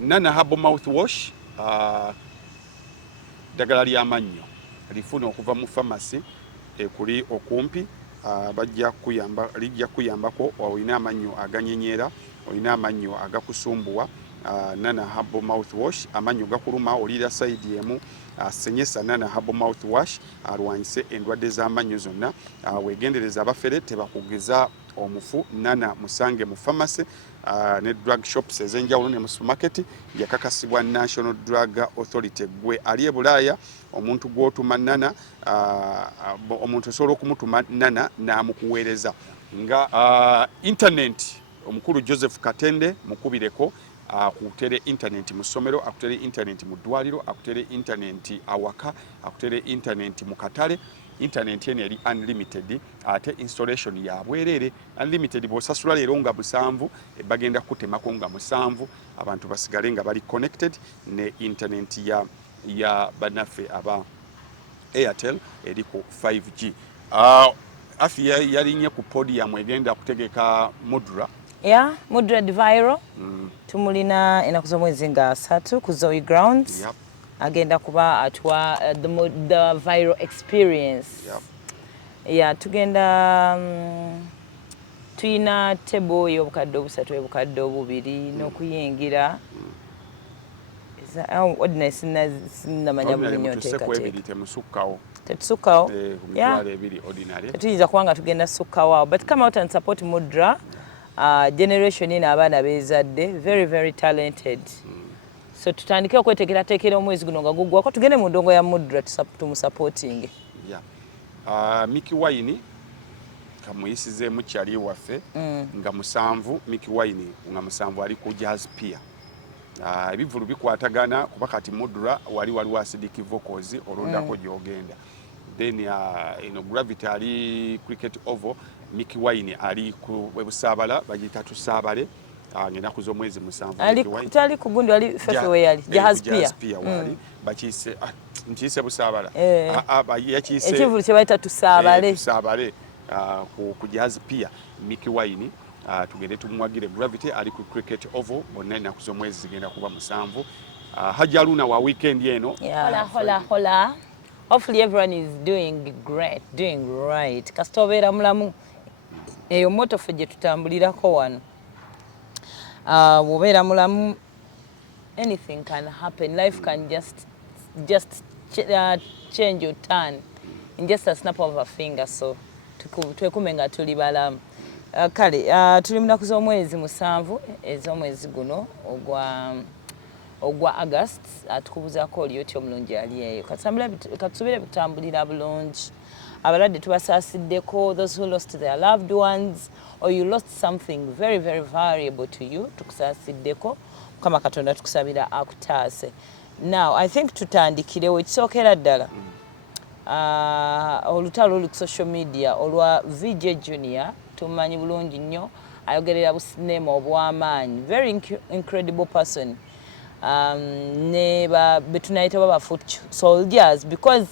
Nana Herbal Mouthwash ddagala ly'amannyo lifuna okuva mu pharmacy ekuli okumpi. Lijja kuyambako olina amannyo aganyenyera, olina amannyo agakusumbuwa. Nana Herbal Mouthwash amannyo gakuluma olira side emu, senyesa Nana Herbal Mouthwash alwanyise endwadde z'amannyo zonna. Wegendereza abafere tebakugeza omufu. Nana musange mu pharmacy ne drug shops ez'enjawulo ne mu supermarket. Yakakasibwa National Drug Authority. Gwe ali e Bulaaya omuntu gw'otuma Nana, omuntu osobola okumutuma Nana n'amukuweereza nga internet. Omukulu Joseph Katende mukubireko akutere internet mu ssomero, akutere internet mu ddwaliro, akutere internet awaka, akutere internet mu katale. Internet yene eri unlimited ate installation ya bwerere. Unlimited bw'osasula leero nga 7 bagenda kutemako nga 7 abantu basigale nga bali connected ne internet ya banaffe aba Airtel eri ku 5G. Afi yalinye ku podium egenda kutegeka Mudra. Yeah, Mudra Viral. Tumulina enaku z'omwezi nga 3 ku Zoe Grounds. Yep. Agenda kuba atwa the viral experience. Yep. Yeah, tugenda tuyina table y'obukadde obusatu ebukadde obubiri n'okuyingira. Ordinary sinnamanya bulungi oteekateeka. Tetusukkawo. Tetuyinza kuba nga tugenda sukkawo. But come out and support Mudra. Generation ino abaana beezadde very very talented. So tutandike okweteekerateekera omwezi guno nga guggwako tugende mu ndongo ya Mudra tumusupporting. Yeah. Mickey Wine kamuyisizeemu kyali waffe nga 7 Mickey Wine nga 7 ali ku Jazz Pier. Ebivulu bikwatagana kuba kati Mudra waliwo acidic vocals olondako gy'ogenda. Then Gravity ali Cricket Oval, Mickey Wine ali ku Busaabala bagiyita Tusaabale. Ngenaku z'omwezi 7 tali ku gundi wali fefe we yali Jazz Pier wali bakiyise nkiyise Busaabala. Yakiyise ekivulu kye bayita Tusaabale ku Jazz Pier. Mickey Wine tugende tumwagire. Gravity ali ku Cricket Oval bonna ennaku z'omwezi zigenda kuba 7. Hajaluna wa weekend eno. Hola. Hopefully everyone is doing great, doing right. Kasitobeera mulamu eyo moto ffe gye tutambulirako wano. Bw'obeera mulamu, anything can happen. Life can just change your turn in just a snap of a finger. So twekume nga tuli balamu. Kale tuli mu nnaku z'omwezi 7 ez'omwezi guno ogwa August. Tukubuzaako oli otyo omulungi ali eyo. Katusubire kutambulira bulungi. Abalwadde tubasaasideko, those who lost their loved ones or you lost something very very valuable to you, tukusaasideko. Mukama Katonda tukusabira akutaase. Now I think tutandikirewo ekisookera ddala olutalo olu ku social media olwa VJ Junior. Tumanyi bulungi nnyo ayogerera businema obw'amaanyi, very incredible person. Ne betunayita baba foot soldiers because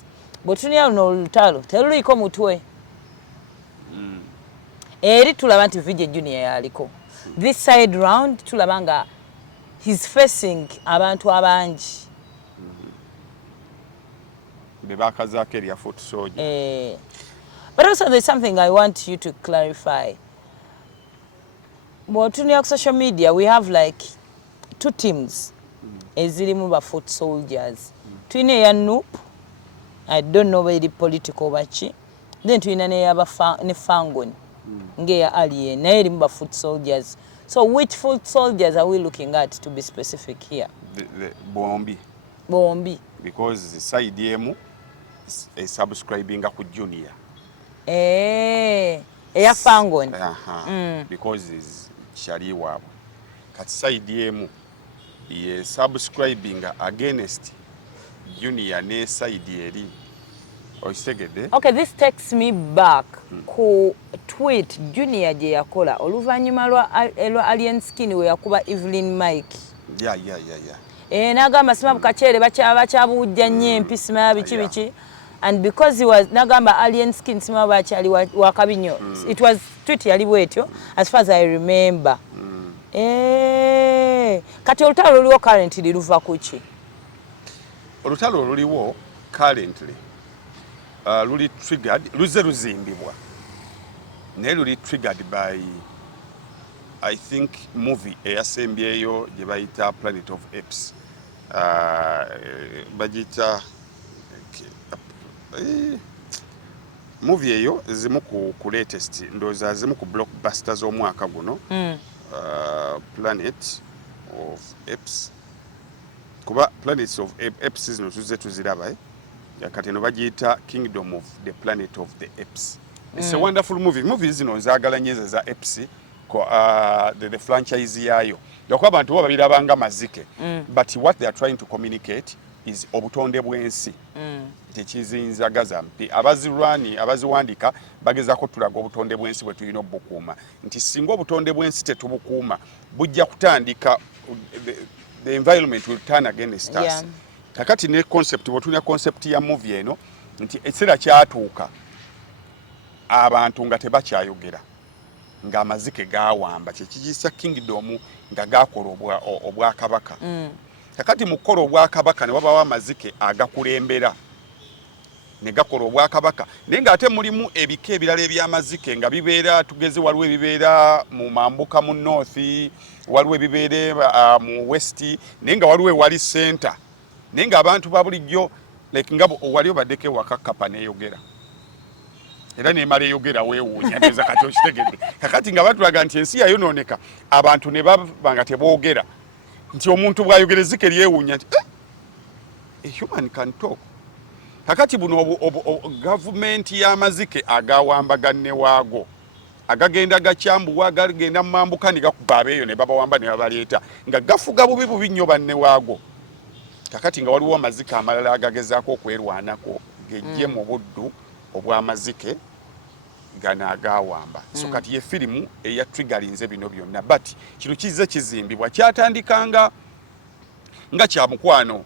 bwetunia luno olutalo teruliko mutwe. Eri tulaba nti VJ Junior yaliko. This side round tulaba nga he's facing abantu abangi. Bebakazaako erya foot soldier. But also there's something I want you to clarify. Bwetunia ku social media we have like 2 teams ezirimu ba foot soldiers. Tuyina eya Nup, I don't know where the political bachi. Then tuyina ne Fangon ngeya Alien naye erimu ba foot soldiers. So which foot soldiers are we looking at to be specific here? The Bombi. Because the side emu is subscribing ku Junior. Eya Fangon. Because is Shali wabo. Kati side emu ye subscribing against Junior ne side eri. Okay, this takes me back ku tweet Junior gye yakola oluvannyuma lwa Alien Skin we yakuba Evelyn Mike. Yeah. Nagamba sima bukakyere bakyabuwujja nnyo empisima ya biki. And because he was nagamba Alien Skin sima bakyali wakabi nnyo. It was tweet yali bwetyo as far as I remember. kati olutalo luliwo currently luva kuki? Olutalo oluliwo currently luli triggered, luze luzimbibwa naye luli triggered by I think movie eyasembyeyo gye bayita Planet of Apes. Bagita movie eyo zimu ku latest ndoza zimu ku blockbusters z'omwaka guno. Planet of Apes kuba Planets of Apes zino tuzze tuziraba kati eno bagiyita Kingdom of the Planet of the Apes. It's a wonderful movie. Movies zino nzaagala nnyo za Apes the franchise yayo lwakuba abantu bo babirabanga mazike but what they are trying to communicate is obutonde bw'ensi tekizinzagaza mpi abaziwandika bagezako tulaga obutonde bw'ensi bwe tulina obukuuma nti singa obutonde bw'ensi tetubukuuma bujja kutandika the environment will turn against us. Kakati ne concept bwetulina concept ya movie eno nti ekiseera kyatuuka abantu nga tebakyayogera ng'amazike gaawamba kyekigisa kingdom nga gakola obwakabaka. Kakati mu kukola obwakabaka ne wabawo amazike agakulembera ne gakola obwakabaka naye ng'ate mulimu ebika ebirala eby'amazike nga bibeera tugeze waliwo ebibeera mu mambuka mu north waliwo ebibeera mu west naye nga waliwo ewali center naye ng'abantu ba bulijjo like nga wali obaddeko ewaka kapa neeyogera era nemala eyogera weewuunya neza kati okitegedde kakati nga batulaga nti ensi yayonooneka abantu ne baba nga teboogera nti omuntu bw'ayogera ezzike lyewuunya nti a human can talk. Kakati buno gavumenti y'amazike agawambaganne waago agagenda gakyambuwa agagenda mu mambuka ne gakuba abeeyo ne babawamba ne babaleeta nga gafuga bubi nnyo banne waago. Kakati nga waliwo amazike amalala agagezaako okwerwanako gejje mu buddu obw'amazike gana agawamba. So kati ye firimu eya triggeringze bino byonna but kino kizze kizimbibwa kyatandikanga nga kya mukwano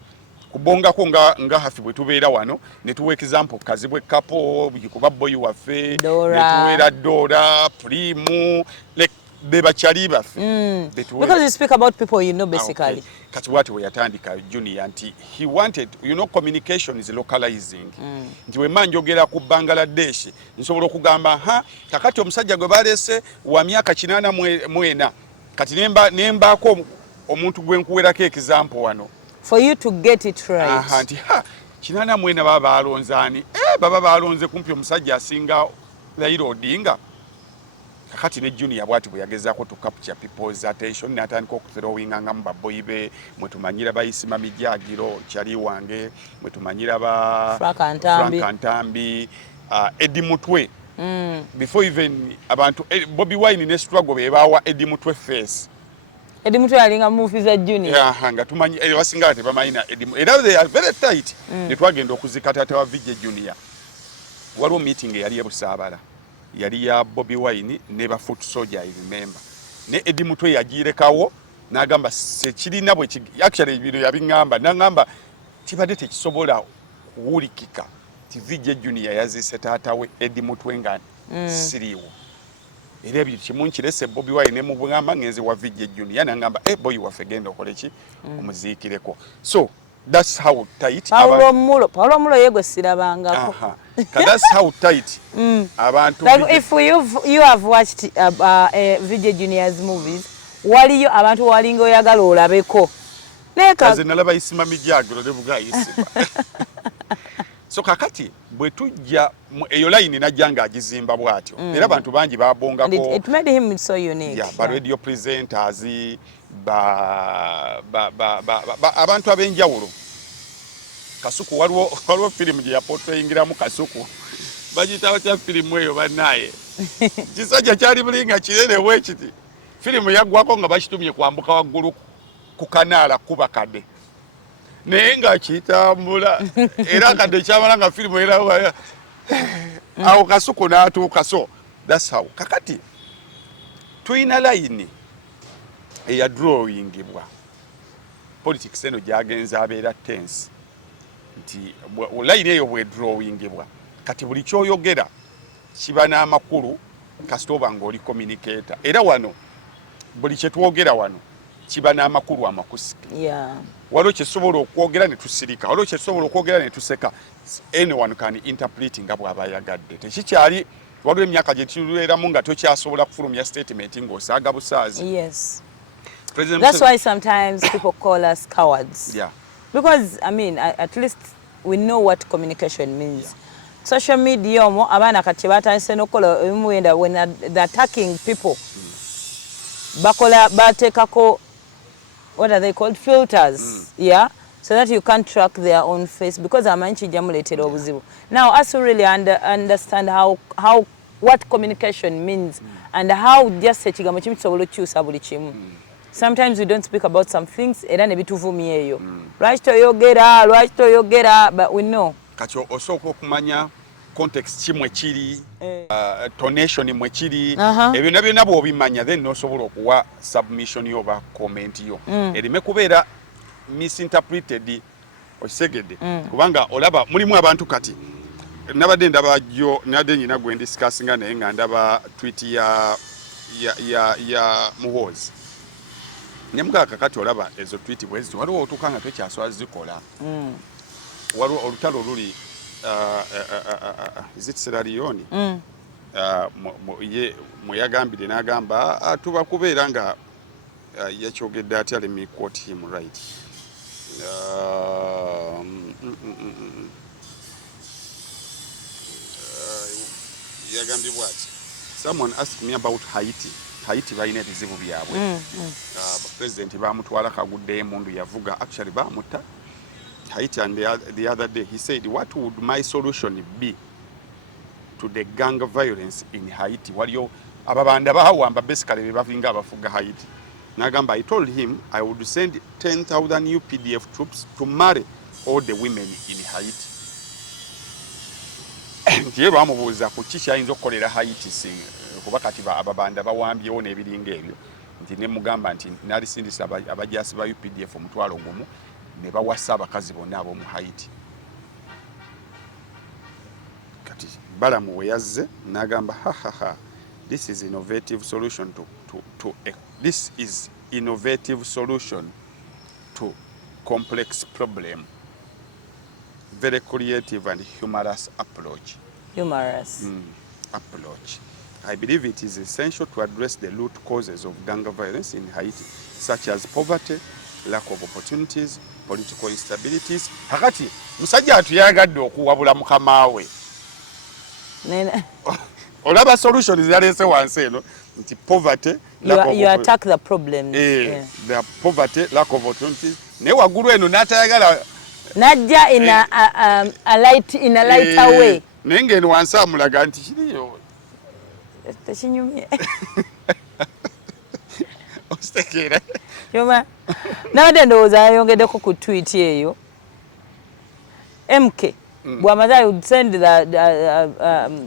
kubongako nga hafi bwe tubeera wano ne tuwa example Kazibwe kapo kuba boyi waffe ne tuweera Dora Primu like bebakyali baffe because you speak about people you know basically. Okay. Kati wati we yatandika Junior nti he wanted communication is localizing nti we manjogera ku Bangladesh nsobola okugamba kakati omusajja gwe balese wa myaka 84 kati nembaako omuntu gwe nkuwerako example wano for you to get it right. Nti 84 baba balonzaani baba balonze kumpi omusajja asinga Raila Odinga. Kakati ne Junior bwati bwe yagezaako to capture people's attention n'atandika okuthrowinga nga mu baboyi be mwe tumanyira bayisima mijagiro kyali wange mwe tumanyira ba Frank Antambi Eddie Mutwe before even abantu Bobby Wine ne struggle be bawa Eddie Mutwe face. Eddie Mutwe alinga movie za Junior nga tumanyi wasinga tebamayina Eddie era they are very tight ne twagenda okuzikata tawa Vijay Junior waliwo meeting yali ebusaabala yali ya Bobby Wine ne ba Foot Soldier I remember ne Eddie Mutwe yagirekawo n'agamba sekirina bwe actually ebiro yabingamba n'agamba kibadde tekisobola kuwulikika ti Vijay Junior yazise taata we Eddie Mutwe nga siriwo era ebyo kimunkirese Bobby Wine mu bwamba ngenze wa Vijay Junior n'agamba boy waffe genda okoleki omuziikireko so that's how tight Paulo Mulo yegwe sirabangako that's how tight abantu like if you have watched Vijay Junior's movies waliyo abantu walinga oyagala olabeko kaze nalaba isima mijagiro ne buga isima so kakati bwe tujja eyo line najjanga agizimba bwatyo era abantu bangi babongako it made him so unique ba radio presenters abantu abenjawulo Kasuku waliwo film gye yaportrayingiramu Kasuku bagitawo kya film eyo bannaye kisajja kyali bulinga kirere wekiti film yaggwako nga bakitumye kwambuka waggulu ku kanaala kuba kade naye nga kitambula era kade kyamala nga film era awo Kasuku n'atuuka so that's how kakati tuyina line eya drawingibwa politics eno gyagenza abeera tense nti line eyo bwe drawingibwa kati buli kyoyogera kiba n'amakulu kasita oba ng'oli communicator era wano buli kye twogera wano kiba n'amakulu amakusike. Waliwo kyesobola okwogera ne tusirika, waliwo kyesobola okwogera ne tuseka. Anyone can interpret nga bw'aba ayagadde. Tekikyali waliwo emyaka gye tubeeramu nga tokyasobola kufulumya statement ng'osaaga busaazi. Yes. That's why sometimes people call us cowards. Yeah. Because, I mean, at least we know what communication means. Yeah. Social media, abana kati batandise nokola when they're attacking people. Bakola batekako, what are they called? Filters. Yeah. So that you can't track their own face because amanchi jamuleted obuzibu. Now, us who really understand what communication means and how just sechigambo chimu kisobola okukyusa buli kimu. Sometimes we don't speak about some things era ne bituvumya eyo. Lwaki toyogera, but we know. Kati osooka okumanya context kimwe kiri, tonation mwe kiri, ebyo byonna bw'obimanya then n'osobola okuwa submission yo oba comment yo. Erime kubeera misinterpreted okisegedde kubanga olaba mulimu abantu kati nabadde ndaba jjo nadde nyina gwe ndisikasinga naye nga ndaba tweet ya Muhoozi ne mugaka kati olaba ezo tweet bwezi waliwo otuuka nga twekyaswala zikola waliwo olutalo luli is it Sierra Leone mwe yagambire n'agamba tuba kubeera nga yakyogedde ati let me quote him right. Someone asked me about Haiti. Haiti balina ebizibu byabwe. President bamutwala kagudde emundu yavuga actually bamuta Haiti, and the other day he said, what would my solution be to the gang violence in Haiti? Waliyo ababanda bahawamba basically bavinga abafuga Haiti. Nagamba, I told him I would send 10,000 new PDF troops to marry all the women in Haiti. Ndiye bamubuuza ku kiki ayinza okukolera Haiti kuba kati ababanda bawambyewo n'ebiringa ebyo nti ne mugamba nti nalisindisa abajasi ba UPDF omutwalo gumu ne bawasa abakazi bonna ab'omu Haiti. Kati balamu we yazze n'agamba this is innovative solution this is innovative solution to complex problem. Very creative and humorous approach. Approach. I believe it is essential to address the root causes of gang violence in Haiti, such as poverty, lack of opportunities, political instabilities. Hakati, musajja atuyagadde okuwabula mukamawe. Olaba solutions yalese wansi eno nti poverty, you attack the problems. The poverty, lack of opportunities. Ne wagulu eno natayagala najja in a lighter way. Nenge eno wansi amulaga nti kiriyo. Tekinyumye. Ostekera. Yoma. Nabadde ndowooza yayongeddeko ku tweet eyo. MK. Bw'amaze would send the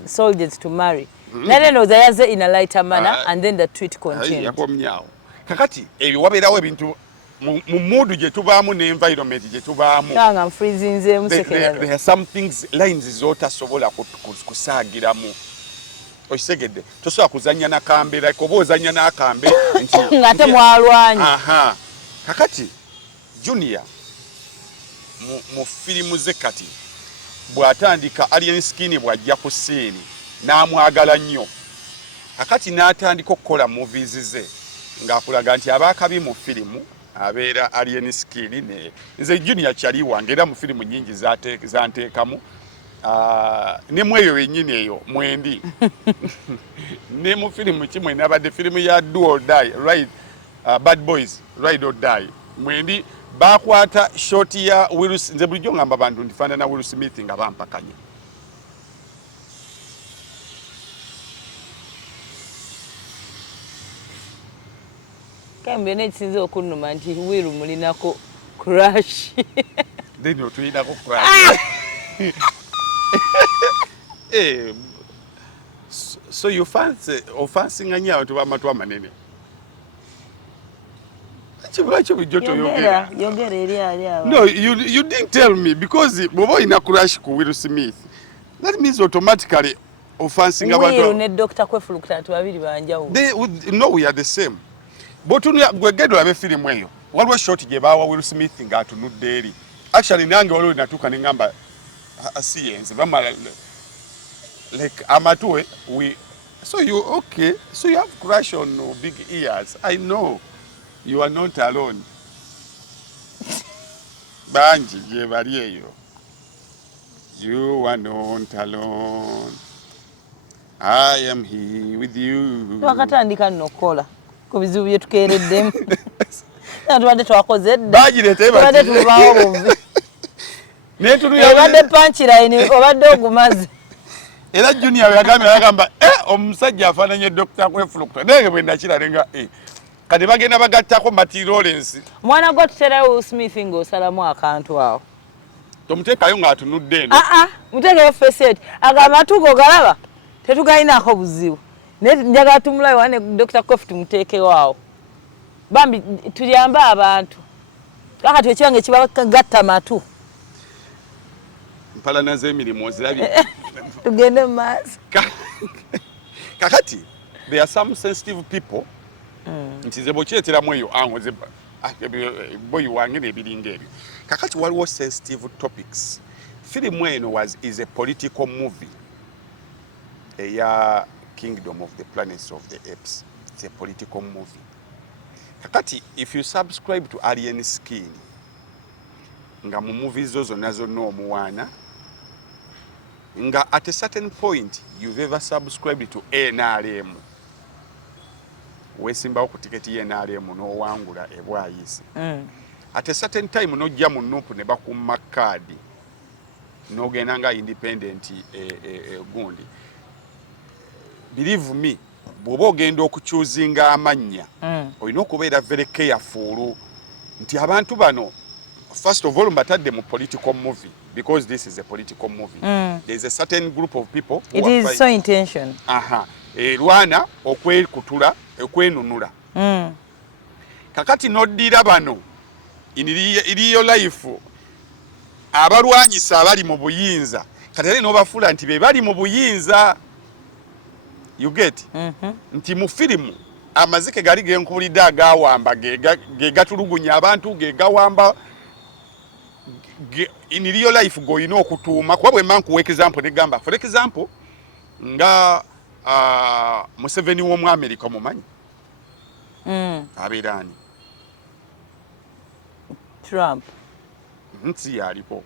soldiers to marry. Nabadde ndowooza yaze in a lighter manner and then the tweet continued. Yakomyawo. Kakati ebyo wabeerawo ebintu mu mood gye tubaamu ne environment gye tubaamu. Kanga mfreezinze musekera. There are some things lines z'otasobola kusaagiramu. Osegedde tosobola kuzannya nakambe like oba ozannya nakambe nti ngate mwalwanyi. Kakati Junior mu filimu ze kati bw'atandika Alien Skin bw'ajja ku scene n'amwagala nnyo kakati n'atandika okukola movies ze ng'akulaga nti abaakabi mu filimu abeera Alien Skin nze Junior kyali wange era mu filimu nnyingi zanteekamu ne mweyo wennyini eyo mwendi ne mu filimu kimwe nabadde filimu ya Do or Die right, Bad Boys Ride or Die mwendi bakwata short ya Will Smith. Nze bulijjo ngamba bantu ndifaanana Will Smith nga bampakanye. Kambe nekisinze okunnuma nti Will mulinako crush. Then otuyinako crush. So you fancy nganya abantu bamatu amanene. No, you didn't tell me because bobo ina crush ku Will Smith. That means automatically offensing about Will ne Dr. Kwefulukta babiri banjawo. They no, we are the same. botunya gwegendo abe filimu eyo waliwo shot gye bawa Will Smith ng'atunudde eri actually nange waliwo natuuka ne ngamba asiyenze bamala like amatue we so you okay so you have crush on big ears. I know you are not alone. Banji gye bali eyo. You are not alone. I am here with you. Twakatandika nokola ku bizibu bye tukeereddemu. Tubadde twakoze dda. Bagireete bati. Tubadde tuvaawo buvi. Obadde punchline obadde ogumaze. Era Junior yagamba omusajja afaananye Dr. Kwefulukta. Naye bwe ndakiralenga kati bagenda bagattako Martin Lawrence. Mwana gwo tuterawo Will Smith ng'osalamu akantu awo. Tomuteekayo ng'atunudde eno. Muteekayo face it. Agamba atugo galaba tetugalinaako buzibu. Naye njagala tumulabe wane Dr. Kofi tumuteekewo awo. Bambi tuyambe abantu. Kakati ekiwange kibagatta matu. Mpalana z'emirimu ozirabye. Tugende mu maaso. Kakati there are some sensitive people. Nti ze bokireteramu eyo angoze boyi wange n'ebiringa ebyo. Kakati waliwo sensitive topics. Filimu eno is a political movie. Eya Kingdom of the Planets of the Apes. It's a political movie. Kakati if you subscribe to Alien Skin nga mu movies zo zonna zonna omuwaana nga at a certain point you've ever subscribed to NRM wesimbawo ku tiketi ye NRM n'owangula ebwayise at a certain time n'ojja mu nuupu ne bakumma kaadi n'ogenda nga independent gundi. Believe me bw'oba ogenda okukyuzinga amannya olina okubeera very careful nti abantu bano first of all mbatadde mu political movie because this is a political movie. There is a certain group of people who it is so intention. Lwana okwekutula okwenunula. Kakati noddira bano iliyo life abalwanyisa abali mu buyinza kati n'obafuula nti be bali mu buyinza. You get? Nti mu filimu amazike gali genkubulidde agawamba ge gatulugunya abantu ge gawamba in real life goyina okutuuma kuba bwe mankuwa example ne gamba for example nga Museveni w'omu America mumanyi abeerani Trump nti yalipo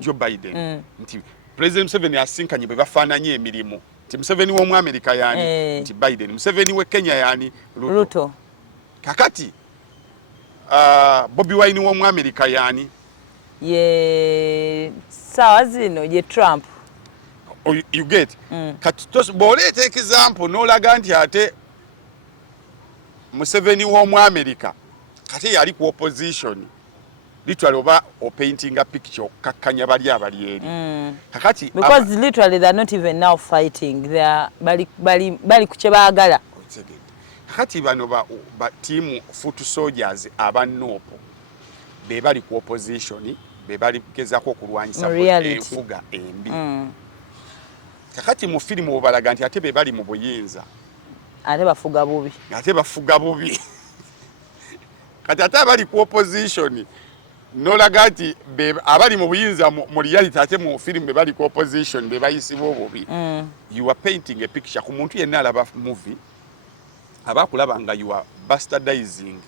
Joe Biden nti President Museveni asinkanye bwe bafaananye emirimu nti Museveni w'omu America yani nti Biden Museveni w'e Kenya yani Ruto. Kakati Bobi Wine w'omu America yani sawa zino ye Trump. You get? Kati bw'oleeta example n'olaga nti ate Museveni w'omu America kati yali ku opposition literally oba painting a picture kakkanya bali eri. Kakati because literally they are not even now fighting, they are bali kuche baagala. Kakati bano ba team foot soldiers abanopo be bali ku opposition be bali gezaako okulwanyisa enfuga embi. Kakati mu filimu obalaga nti ate be bali mu buyinza ate bafuga bubi. Kati ate abali ku opposition n'olaga nti abali mu buyinza mu reality ate mu filimu be bali ku opposition be bayisibwa obubi. You are painting a picture ku muntu yenna alaba movie abakulaba nga you are bastardizing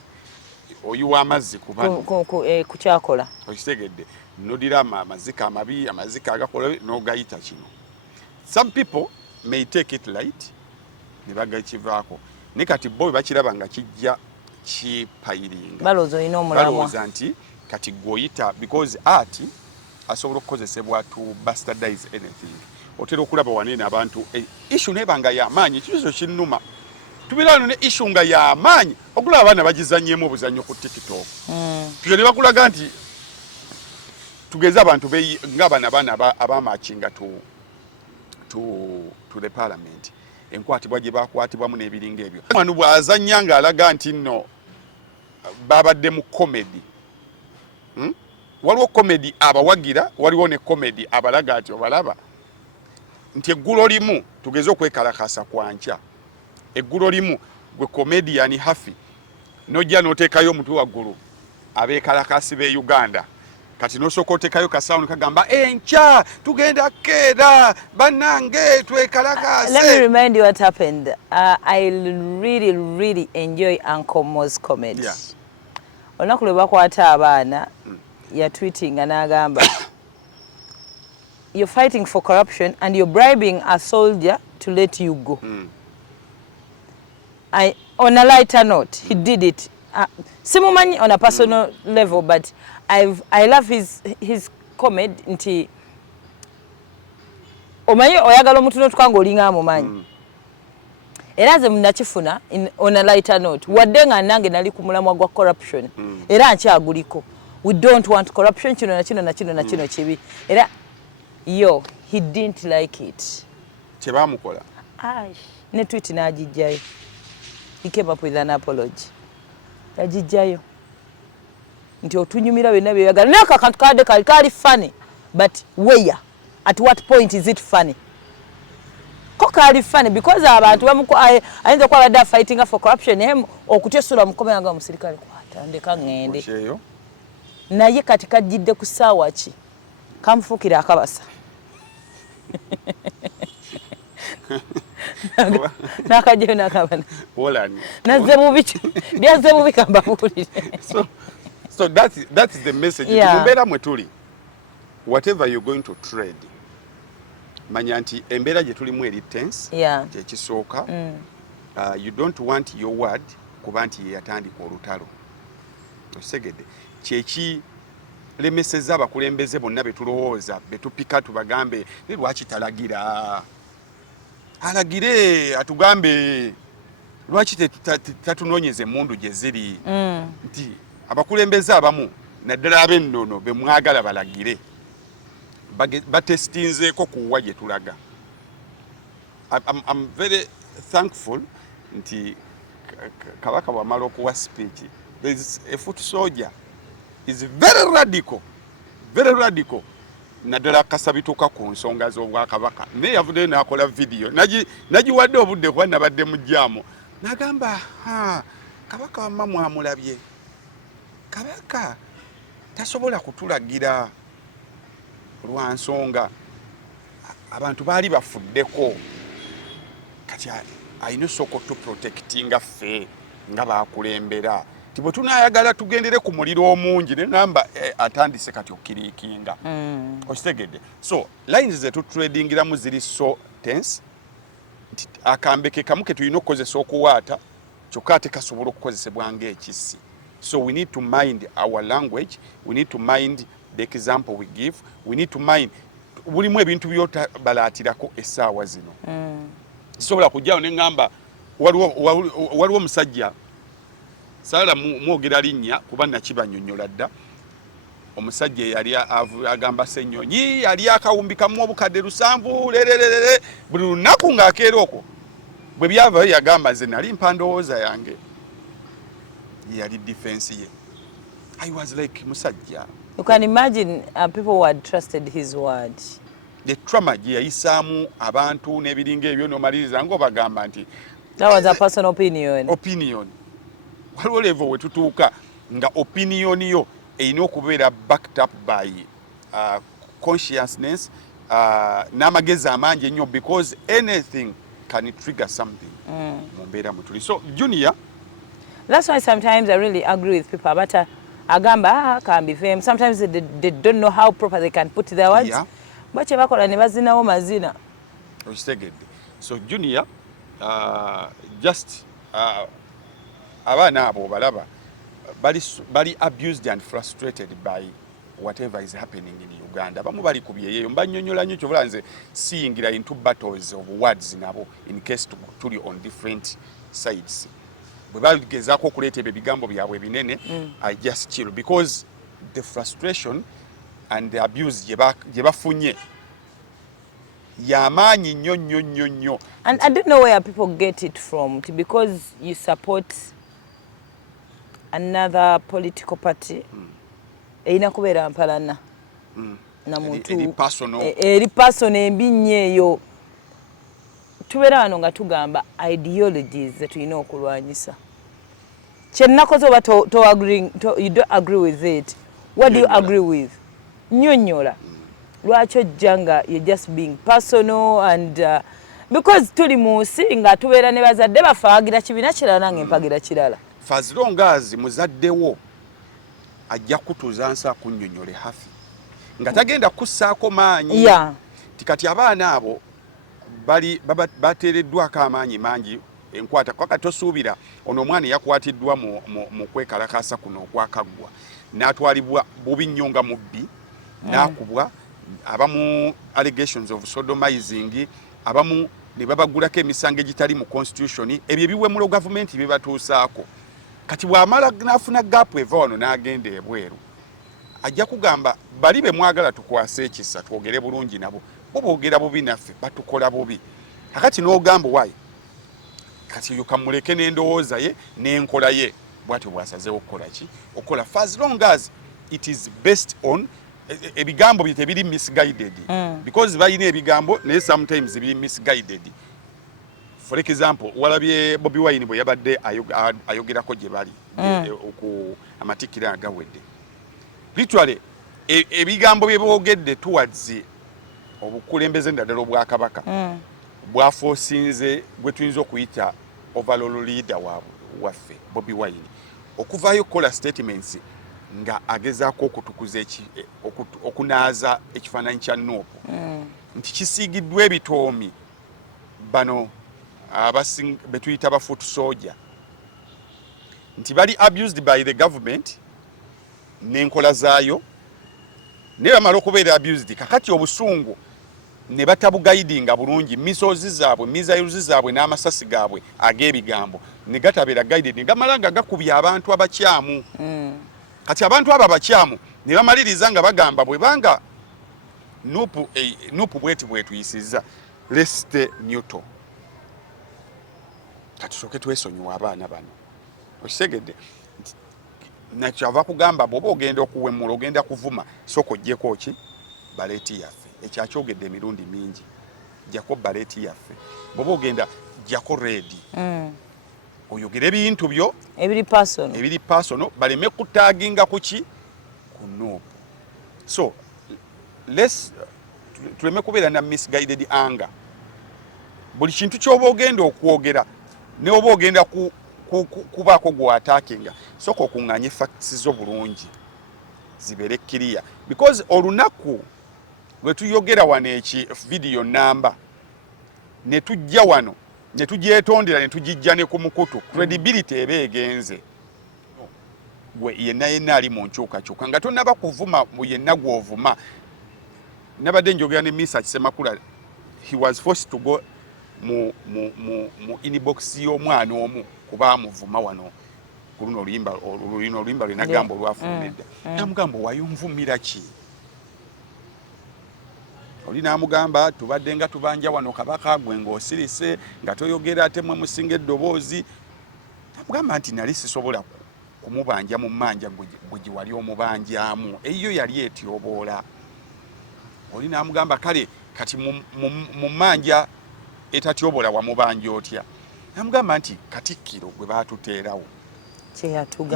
oyiwa amazzi ku bano ku kyakola okitegedde nodira amazika amabi amazika agakola n'ogayita kino. Some people may take it light ne bagakivaako ne kati bo bakiraba nga kijja kipayiringa balozo ino omulamwa baloza nti kati goyita because art asobola okukozesebwa to bastardize anything. Otera okulaba wanene abantu issue nebanga y'amaanyi kizo kinnuma tubirano ne issue nga y'amaanyi okulaba abaana bagizannyemu obuzannyo ku TikTok. Tugende bakulaga nti tugeza abantu ng'abana abamachinga to the parliament enkwatibwa gye bakwatibwamu n'ebiringa ebyo. Manu bw'azannya ng'alaga nti nno babadde mu comedy. Waliwo comedy abawagira waliwo ne comedy abalaga ati obalaba nti eggulo limu tugeze okwekalakasa kwa nkya eggulo limu gwe comedian hafi nojja noteekayo omutwe waggulu abeekalakasi b'e Uganda kati nosooka oteekayo kasawuni kagamba enkya tugenda keera bannange twekalakase. Let me remind you what happened. I really enjoy Uncle Mo's comedy. Yeah. Olunaku lwe bakwata abaana yatweetinga n'agamba you're fighting for corruption and you're bribing a soldier to let you go. On a lighter note, he did it. Simumanyi on a personal level, but I love his comment nti omanyi oyagala omuntu n'otukanga olinga amumanyi. Era nze munakifuna on a lighter note. Wadde nga nange nali ku mulamwa gwa corruption. Era nkyaguliko. We don't want corruption kino na kino na kino na kino kibi. Era he didn't like it. Kyebamukola. Ne tweet n'agijjayo. He came up with an apology. Yagijjayo. Nti otunyumira byonna byeyagala. Naka kantu kadde kali funny. But where? At what point is it funny? Kali funny because abantu bamuko ayinza kuba badde fighting for corruption him okutesula mukome nga omusirikale kwata ndeka ngende. Naye kati kajjidde ku ssaawa ki? Kamufukira akabasa. Nakajeyo nakabana. Wolani. Nazze mubicho. Byaze mubikamba bulire. So that's the message. Mumbeera mwe tuli. Whatever you're going to trade. Manya nti embeera gye tulimu eri tense. Kyekisooka. You don't want your word kuba nti yatandika olutalo. Osegedde. Kyeki lemeseza abakulembeze bonna betulowooza betupika tubagambe lwaki talagira alagire atugambe lwaki tatunoonyeze emmundu gye ziri nti abakulembeze abamu naddala ab'ennono be mwagala balagire batestinzeeko kuwa gye tulaga. I'm very thankful nti kabaka bw'amala okuwa speech there is a foot soldier is very radical naddala kasabituka ku nsonga z'obwakabaka naye yavuddeyo n'akola video nagiwadde obudde kuba nabadde mu jjaamu n'agamba kabaka wamma mwamulabye kabaka tasobola kutulagira lwa nsonga abantu baali bafuddeko kati ayina osooka otuprotectinga ffe nga bakulembera tibo tunayagala tugendere ku muliro omungi ne namba atandise kati okiriikinga okitegedde. So lines zetu tradingiramu ziri so tense akambeke kamu ke tulina okukozesa okuwaata kyokka ate kasobola okukozesebwa ng'ekisi. So we need to mind our language, we need to mind the example we give, we need to mind bulimu ebintu byotabalaatirako essaawa zino. Sobola kujjawo ne ngamba waliwo omusajja sala mwogera linnya kuba nakibanyonnyola dda omusajja yali agamba Ssennyonyi yali akawumbi kamu obukadde 7 lererere buli lunaku ng'akeera okwo bwe byava yagamba nze nali mpandowooza yange yali defense ye. I was like musajja. You can imagine people who had trusted his word. The trauma gye yayisaamu abantu n'ebiringa ebyo n'omaliriza ng'obagamba nti that was a personal opinion. Waliwo level we tutuuka nga opinion yo erina okubeera backed up by consciousness n'amagezi amangi ennyo because anything can trigger something mu mbeera mwe tuli. So Junior, that's why sometimes I really agree with people but agamba can be fame. Sometimes they don't know how proper they can put their words. Bache bakola ne bazinawo mazina. Okitegedde. So Junior, just abaana abo balaba bali abused and frustrated by whatever is happening in Uganda. Bamu bali kubyeyeyo mbanyonyola nnyo kyobula nze siyingira into battles of words nabo in case tuli on different sides. Bwe bagezaako okuleeta ebyo ebigambo byabwe binene I just chill because the frustration and the abuse gye bafunye yamaanyi nnyo. And I don't know where people get it from because you support another political party erina kubeera mpalana na muntu eri personal embi nnyo eyo tubeera wano nga tugamba ideologies ze tulina okulwanyisa. Kyennakoze oba you don't agree with it. What do you agree with? Nnyonnyola. Lwaki ojja nga you're just being personal and because tuli mu nsi nga tubeera ne bazadde baffe abagira kibiina kirala nange mpagira kirala. As long as muzaddewo ajja kutuuza nsi akunnyonnyole hafi nga tagenda kussaako maanyi. Tikati abaana abo bateereddwako amaanyi mangi enkwata kwaka tosuubira ono omwana yakwatiddwa mu kwekalakaasa kuno okwakaggwa n'atwalibwa bubi nnyo nga mubbi n'akubwa abamu allegations of sodomizing abamu ne babagulako emisango egitali mu constitution ebyo ebiwemulo gavumenti bibatuusaako kati bw'amala n'afuna gaapu eva wano n'agenda ebweru ajja kugamba bali be mwagala tukwase ekisa twogere bulungi nabo bo boogera bubi naffe batukola bubi kakati n'ogamba waayi kati oyo kamuleke n'endowooza ye n'enkola ye bw'atyo bw'asazeewo okukola ki okola for as long as it is based on ebigambo bye tebiri misguided because balina ebigambo naye sometimes biri misguided. For example walabye Bobi Wine bwe yabadde ayogerako gye bali ku amatikira agawedde literally ebigambo bye boogedde towards obukulembeze ndadala obwakabaka bwafosinze gwe tuyinza okuyita overall leader waffe Bobi Wine okuvaayo kola statements nga agezaako okutukuza okunaaza ekifaananyi kya Nuupu nti kisiigiddwa ebitoomi bano betuyita ba foot soldier nti bali abused by the government n'enkola zaayo naye bamala okubeera abused kakati obusungu ne batabugaidinga bulungi misozi zaabwe missiles zaabwe n'amasasi gaabwe ag'ebigambo ne gatabeera guided gamala nga gakubya abantu abakyamu kati abantu abo abakyamu ne bamaliriza nga bagamba bwe banga Nuupu bwetuyisizza let's stay neutral kati tusooke twesonyiwa abaana bano okisegedde nakyava kugamba bw'oba ogenda okuwemula ogenda kuvuma sooka oggyeko ki baleeti yaffe ekyakyogedde emirundi mingi jjako baleeti yaffe bw'oba ogenda jjako reedi oyogera ebintu byo ebiri personal baleme kutaaginga kuki ku Nuupu so tuleme kubeera na misguided anger buli kintu ky'oba ogenda okwogera ne oba ogenda kubaako gw'ataakinga sooka okuŋŋaanya facts zo bulungi zibeere clear because olunaku lwe tuyogera wano video namba ne tujja wano ne tugyetondera ne tugijja ne ku mukutu credibility eba egenze gwe yenna ali mu nkyukakyuka nga tonnaba kuvuma yenna gw'ovuma nabadde njogera ne Misa Kisemakula he was forced to go mu inbox y'omwana omu kuba amuvuma wano ku luno oluyimba lwe nagamba olwafunidde namugamba wayonvumira ki oli namugamba tubadde nga tubanja wano kabaka gwe ng'osirise nga toyogera ate mwe musinga eddoboozi namugamba nti nali sisobola kumubanja mu mmanja gwe gye wali omubanjamu eyo yali etyoboola oli namugamba kale kati mu mmanja etatyobola wamubanja otya namugamba nti Katikkiro gwe baatuteerawo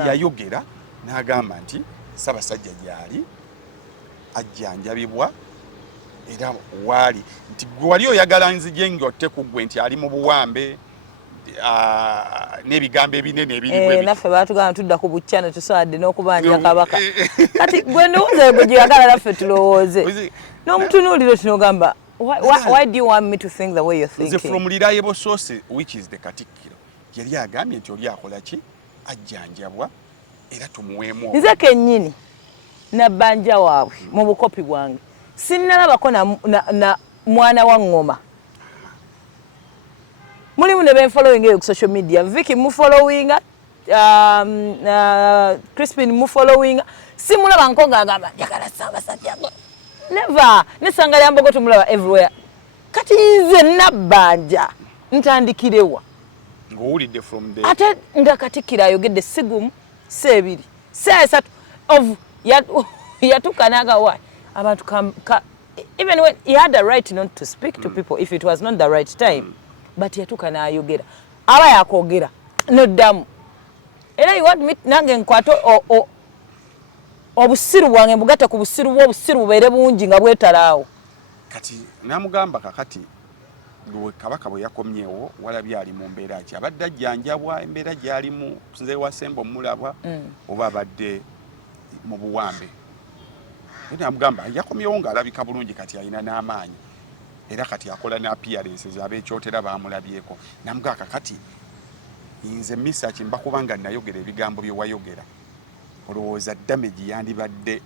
yayogera n'agamba nti Ssaabasajja gyali ajjanjabibwa era waali nti gwe wali oyagala nzije ng'otte ku ggwe nti ali mu buwambe n'ebigambo ebinene ebiri naffe baatugamba tudda ku buccane tusaadde n'okubanja kabaka kati gwe ndowooza gwe gyeyagala naffe tulowooze n'omutunuuliro tunogamba why do you want me to think the way you're thinking? From reliable source which is the Katikkiro yali agambye nti oli akola ki ajjanjabwa era tumuweemu nze kennyini nabbanja waabwe mu bukopi bwange sinnalabako na mwana wa Ngoma mulimu ne benfollowing eyo ku social media Vicky mufollowinga Crispin mufollowinga simulaba nkonga agamba njagala Ssaabasajja never nesanga lyambogo tumulaba everywhere kati nze nabbanja ntandikirewa ng'owulidde from there ate nga Katikkiro ayogedde sigumu seebiri seesatu of yatukanaga wa abantu even when he had the right not to speak to people if it was not the right time but yatuuka n'ayogera aba yakoogera noddamu era you want me nange nkwate obusiru bwange mbugatta ku busiru bw'obusiru bubeere bungi nga bwetalaawo kati namugamba kakati luwe kabaka bwe yakomyewo walabye ali mu mbeera ki abadde ajjanjabwa embeera gy'alimu nze wasemba omulaba oba abadde mu buwambe namugamba yakomyewo ng'alabika bulungi kati alina n'amaanyi era kati akola ne appearances abeekyotera baamulabyeko namugamba kakati nze misaki mbakubanga nayogera ebigambo bye wayogera olowooza damage yandibadde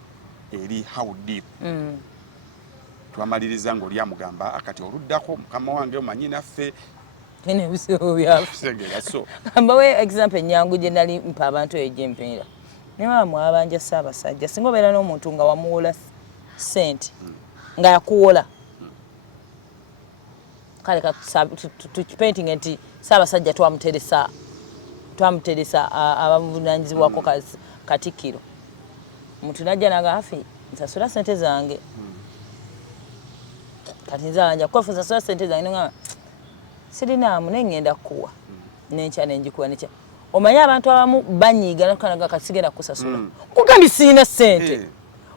eri how deep twamaliriza ng'oli amugamba akati oluddako mukama wange omanyi naffe ebizibu byaffe so ambawe example nyangu gye nali mpa abantu egyempeera ne bamwabanja Ssaabasajja singa obeera n'omuntu nga wamuwola ssente nga yakuwola kale tukipainting nti Ssaabasajja twamuteresa abavunanyizibwako Katikkiro omuntu najja naga afi nsasula ssente zange kati nzalanja kwefu nsasula ssente zange nga sirinaamu nengenda kukuwa nenkya nenjikuwa nekya omanye abantu abamu banyiiga nakanaga kasigenda kusasula kugambye siina ssente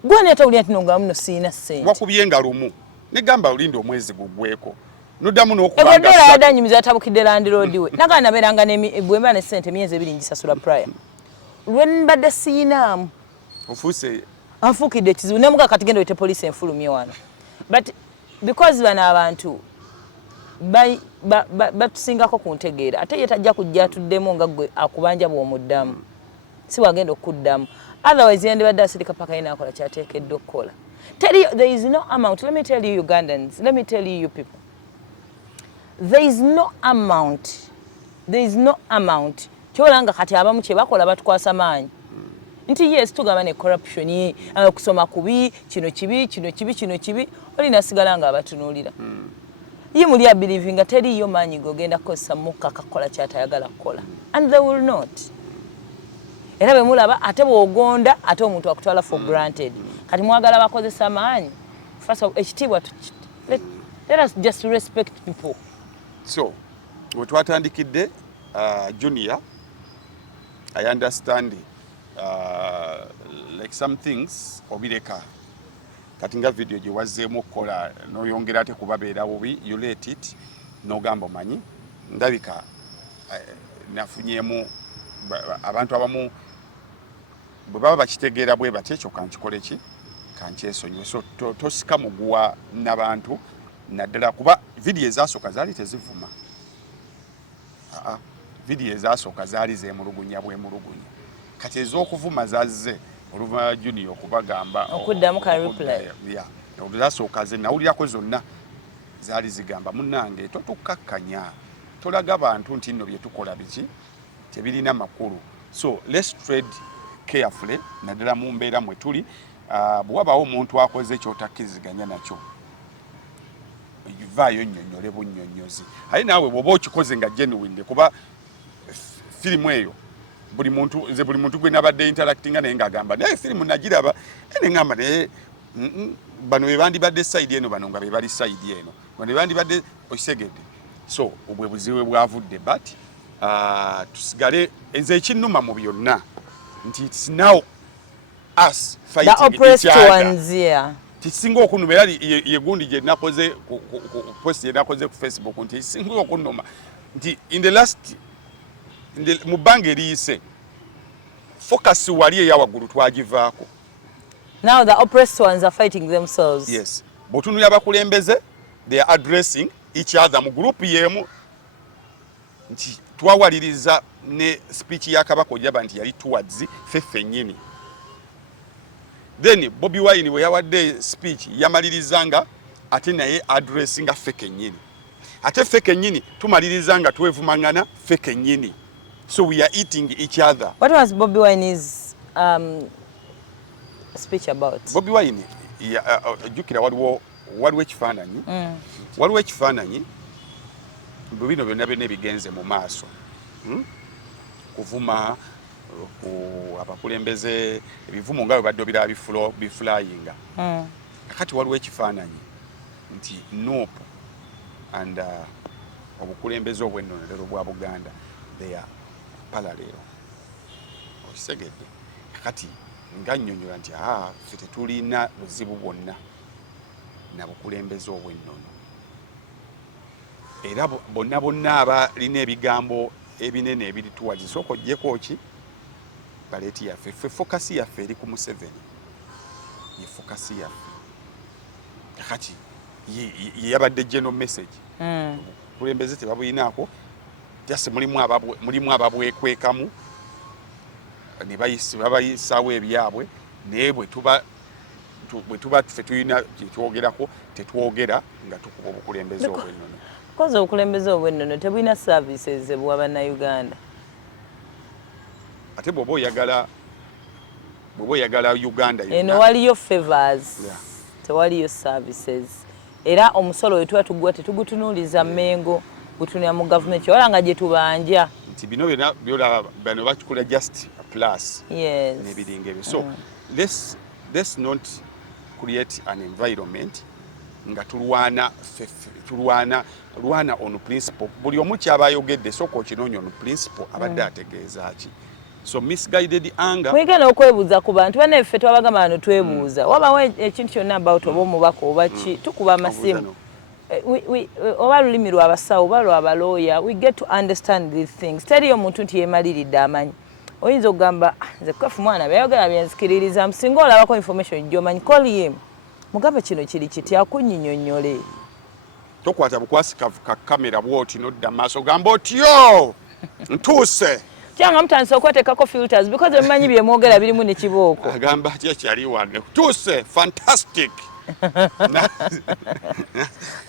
gwe neetawulira nti nonga muno siina ssente wakubye nga lumu negamba olinde omwezi gugweko noddamu n'okubanga egoddera yadanyumiza atabukidde landiroodi we nagaa nabeeranga bwemba ne ssente emyezi ebiri ngisasula prior lwe mbadde siinaamu ofuuse anfuukidde ekizibu nemuga kati genda oyite poliisi enfulumye wano but because bano abantu batusingako ku ntegeera ate ye tajja kujja atuddemu nga gwe akubanja bw'omuddamu si wagenda okuddamu otherwise yandibadde asirika paka yina akola kyateekeddwa okukola there is no amount. Let me tell you Ugandans, let me tell you people, there is no amount kyolanga kati abamu kye bakola batukwasa maanyi nti yes tugamba ne corruption kusoma kubi kino kibi olina sigala nga abatunuulira ye muli believing nga teriyo maanyi gogenda kukozesa mukka kakola kyatayagala kukola and they will not era bwe mulaba ate bw'ogonda ate omuntu akutwala for granted kati mwagala bakozesa maanyi first of ekitiibwa let us just respect people. So we twatandikidde Junior, I understand like some things obireka kati nga video gye wazzeemu okukola n'oyongera ate kubabeera bubi you let it n'ogamba omanyi ndabika nafunyeemu abantu abamu bwe baba bakitegeera bwe batyo ekyo kankikole ki kankyesonyiwe so tosika muguwa n'abantu naddala kuba video ezasooka zaali tezivuma video ezasooka zaali zeemulugunya bwemulugunya kati ez'okuvuma zazze oluva Junior okubagamba okuddamu ka reply zasooka ze nawulirako zonna zaali zigamba munnange totukakkanya tolaga bantu nti nno bye tukola biki tebirina makulu so let's trade carefully naddala mu mbeera mwe tuli bwe wabawo omuntu akoze kyotakkiziganya nakyo vaayo nnyonnyole bunnyonnyozi aye naawe bw'oba okikoze nga genuine kuba firimu eyo buli muntu gwe nabadde interactinga naye ng'agamba naye firimu nagiraba ene ngamba naye bano be bandibadde side eno bano nga be bali side eno bano be bandibadde okisegedde so obwe buziwe bwavudde but tusigale nze ekinnuma mu byonna nti it's now us fighting each other. Tisinga okunuma era ye gundi gye nakoze ku post ye nakoze ku Facebook nti tisinga okunuma nti in the last mu bange eriyise focus wali eyawaggulu twagivaako. Now the oppressed ones are fighting themselves. Yes. Botunulira abakulembeze they are addressing each other mu group yemu nti twawaliriza ne speech ya Kabaka Ojaba nti yali towards fefe nyini. Then Bobi Wine we yawadde speech yamalirizanga ate naye addressing feke nyini. Ate feke nyini tumalirizanga twevumangana feke nyini. So we are eating each other. What was Bobi Wine's speech about? Bobi Wine jukira waliwo ekifaananyi. Waliwo ekifaananyi bino byonna byonna ebigenze mu maaso. Kuvuma ku abakulembeze ebivumo nga badde biraba biflyinga. Kakati waliwo ekifaananyi nti Nope and obukulembeze obw'ennonero bwa Buganda they are parallel. Okisegedde kati nga nnyonnyola nti ffe tetulina buzibu bwonna na bukulembeze obw'ennono era bonna abalina ebigambo ebinene ebirituwazi sooka oggyeko ki baleeti yaffe ffe fokasi yaffe eri ku Museveni ye fokasi yaffe kati ye yabadde general message bukulembeze tebabulinaako jase mulimu ababwekwekamu ne babayisaawo ebyabwe naye bwe tuba ffe tulina kyetwogerako tetwogera nga tukuba obukulembeze obw'ennono koza obukulembeze obw'ennono tebulina services bwa bannayuganda ate bw'oba oyagala Uganda eno waliyo favors tewaliyo services era omusolo we tuba tugwa tetugutunuuliza Mmengo gutunira mu gavumenti wala nga gye tubanja nti bino byolaba bano bakikola just a plus n'ebiringa ebyo so let's not create an environment nga tulwana on principle buli omu kyaba ayogedde sooka okinoonya on principle abadde ategeeza ki so misguided anger mwigana okwebuuza ku bantu bannaffe twabagamba bano twebuuza wabawo ekintu kyonna about oba omubaka oba ki tukuba amasimu oba lulimi lw'abasawo oba lw'abalooya we get to understand these things teriyo omuntu nti yeemaliridde amanyi oyinza okugamba nze kwefu mwana byayogera byenzikiririza singa olabako information gy'omanyi call him mugambe kino kiri kiti akunnyinnyonnyole tokwata bukwasi ka kamera bwoti nodda maaso gamba otyo ntuuse kyanga mutandisa okweteekako filters because ebimanyi byemwogera birimu ne kibooko agamba kyali wange ntuuse fantastic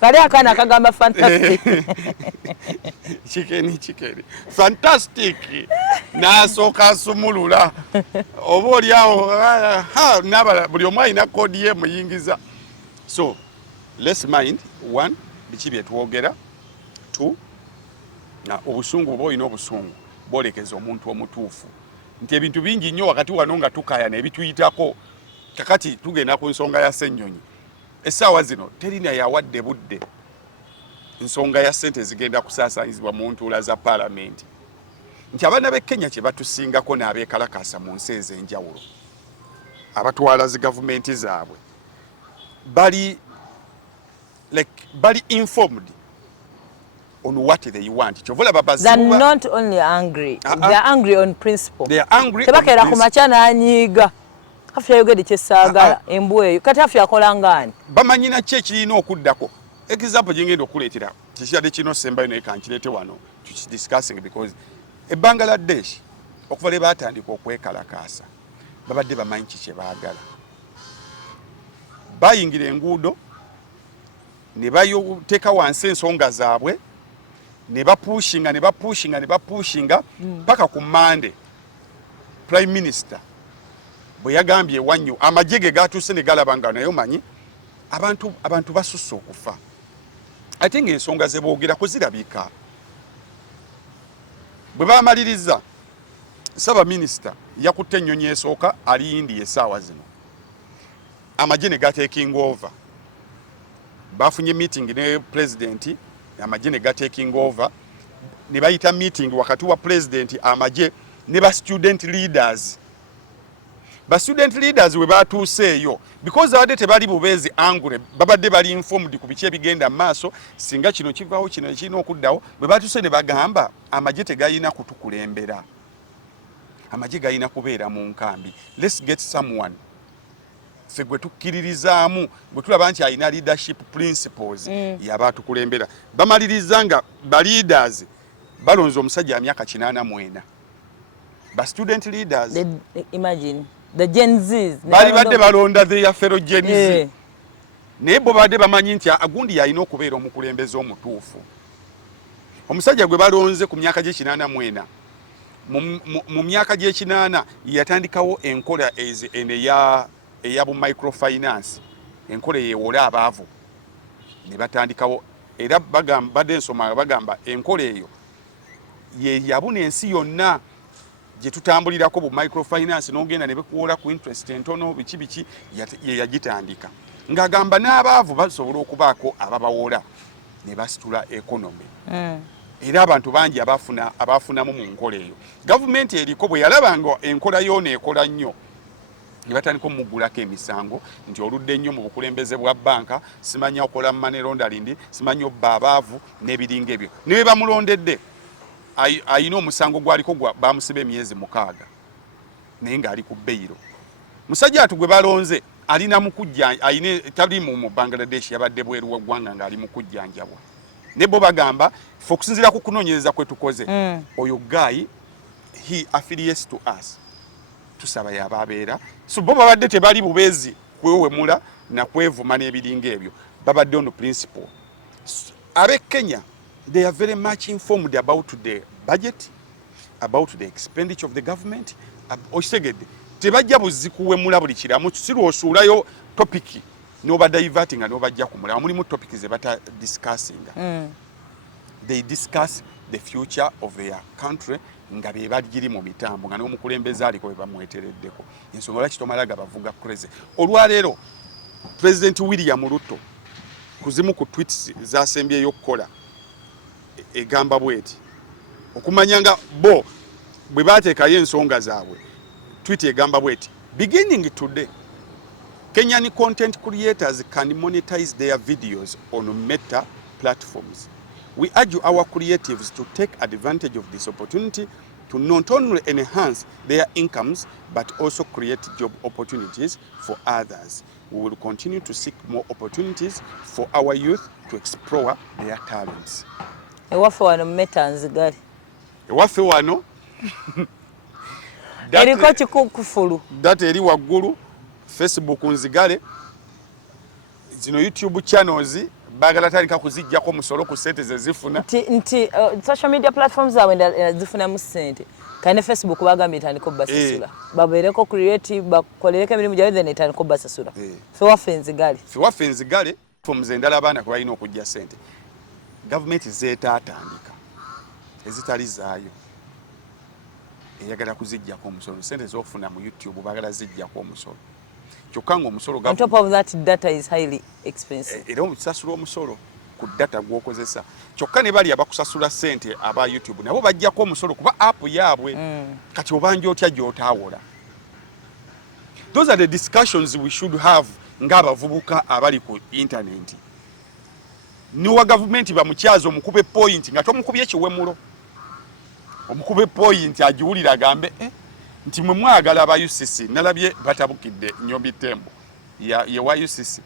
kali akaana akagamba fantastic chikeni fantastic nasooka asumulula oba oliawo buli omu alina koodi ye muyingiza so let's mind one biki byetwogera two obusungu oba olina obusungu bwolekeza omuntu omutuufu nti ebintu bingi nnyo wakati wano nga tukaya nebituyitako kakati tugenda ku nsonga ya Ssennyonyi essaawa zino terina yawadde budde nsonga ya ssente zigenda kusaasaanyizibwa mu ntuula za paalamenti nti abaana b'e Kenya kye batusingako n'abeekalakaasa mu nsi ez'enjawulo abatwala zi gavumenti zaabwe bali informed on what they want. They're not only angry, they're angry on principle. They are angry tebakera ku machana anyiga afya yogedi kyesaagala embweyo kati afya akolangani bamanyina ki ekirina okuddako example gyengenda okuleetera kikyadde kino sembayo naye kankirete wano discussing because Bangladesh okuva le baatandika okwekalakaasa babadde bamanyi ki kye baagala bayingira enguudo ne bayoteeka wansi ensonga zaabwe ne bapushinga paka ku Monday Prime Minister bwe yagambye wanyu amajege gatuuse ne galabanga nayo manyi abantu basusse okufa ate ng'ensonga ze boogera kuzirabika bwe bamaliriza Saba Minister yakutte ennyonyi esooka ali India essaawa zino amagye ne gateeking over bafunye meeting ne president amagye ne gateeking over ne bayita meeting wakati wa president amagye ne ba student leaders we batuuseeyo because abadde tebali bubeezi angule babadde bali informed ku biki ebigenda maaso singa kino kivaawo kino ekirina okuddawo bwe batuuse ne bagamba amagye tegayina kutukulembera amagye gayina kubeera mu nkambi let's get someone ffe gwe tukkiririzaamu gwe tulaba nti alina leadership principles yaba atukulembera bamaliriza nga ba leaders balonze omusajja myaka 84 ba student leaders imagine the Gen Zs bali badde balonda their fellow Gen Z naye bo badde bamanyi nti agundi yalina okubeera omukulembeze omutuufu omusajja gwe balonze ku myaka gye 84 mu myaka gye 8 yatandikawo enkola eya bu microfinance enkola yewola abaavu ne batandikawo era badde nsoma bagamba enkola eyo ye yabuna ensi yonna gye tutambulirako bu microfinance n'ogenda ne bekuwola ku interest entono biki ye yagitandika ng'agamba n'abaavu basobola okubaako ababawola ne basitula economy. Era abantu bangi abafunamu mu nkola eyo. Gavumenti eriko bwe yalabanga enkola yo neekola nnyo ne batandika omugulako emisango nti oludde nnyo mu bukulembeze bwa banka, simanya okola money laundering, simanya obba abaavu n'ebiringa ebyo. Ne bamulondedde ayina omusango gwaliko bamusiba emyezi 6 naye ng'ali ku beyiro. Musajja atu gwe balonze alina mukujja ayine tali mu Bangladesh yabadde bweru wa ggwanga ng'ali mu kujjanjabwa. Ne bo bagamba ffe okusinziira ku kunoonyereza kwe tukoze oyo guy he affiliates to us. Tusaba yababeera so bo babadde tebali bubeezi kwewemula na kwevuma n'ebiringa ebyo babadde ono principle. Abe Kenya they are very much informed about the budget, about the expenditure of the government. Okitegedde tebajja buzikuwemula buli kiramu kisirwa osuulayo topic noba diverting nga nobajja kumula mulimu topics ze bata discussing. They discuss the future of their country nga be bagiri mu mitambo nga n'omukulembeze aliko be bamwetereddeko. Ensonga lwaki tomalaga bavuga crazy. Olwaleero President William Ruto kuzimu ku tweets zasembyeyo okukola egamba bweti okumanya nga bo bwe bateekayo ensonga zaabwe. Tweet egamba bweti beginning today Kenyan content creators can monetize their videos on Meta platforms. We urge our creatives to take advantage of this opportunity to not only enhance their incomes but also create job opportunities for others. We will continue to seek more opportunities for our youth to explore their talents. Ewaffe wano Meta nzigale. Ewaffe wano eriko kikukufulu. Data eri waggulu Facebook nzigale. Zino YouTube channels bagala tandika kuzijjako musolo ku sente ze zifuna. Nti social media platforms zawe zifuna mu sente. Kane Facebook bagambye tandika basasula. Babeereko creative bakolereko emirimu gyawe then tandika basasula. Fe waffe nzigale. Fe waffe nzigale tumze ndala abaana kwa balina okujja sente. Government zeetatandika ezitali zaayo eyagala kuzijjako omusolo sente zofuna mu YouTube bagala zijjako omusolo kyokka ng'omusolo on top of that data is highly expensive era omusasula omusolo ku data gwokozesa kyokka ne bali abakusasula sente aba YouTube nabo bajjako omusolo kuba app yaabwe kati obanja otya gy'otaawola. Those are the discussions we should have ng'abavubuka abali ku internet. Niwa government bamukyazo omukube point nga tomukubye ekiwemulo omukube point agiwulira agambe nti mwe mwagala aba UCC nalabye batabukidde Nyombi Tembo ye wa UCC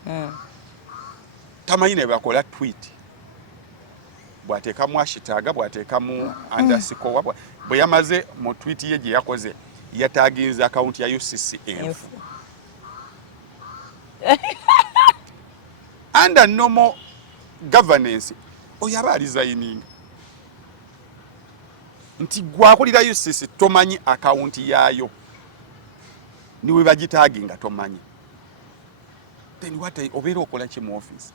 tamanyi ne bakola tweet bw'ateekamu ashitaaga bw'ateekamu underscore bwe yamaze mu tweet ye gye yakoze yataginza account ya UCC enfu under normal governance oyaba resigning nti gwakulira UCC tomanyi account yaayo niwe bagitaginga tomanyi then what obeera okola ki mu office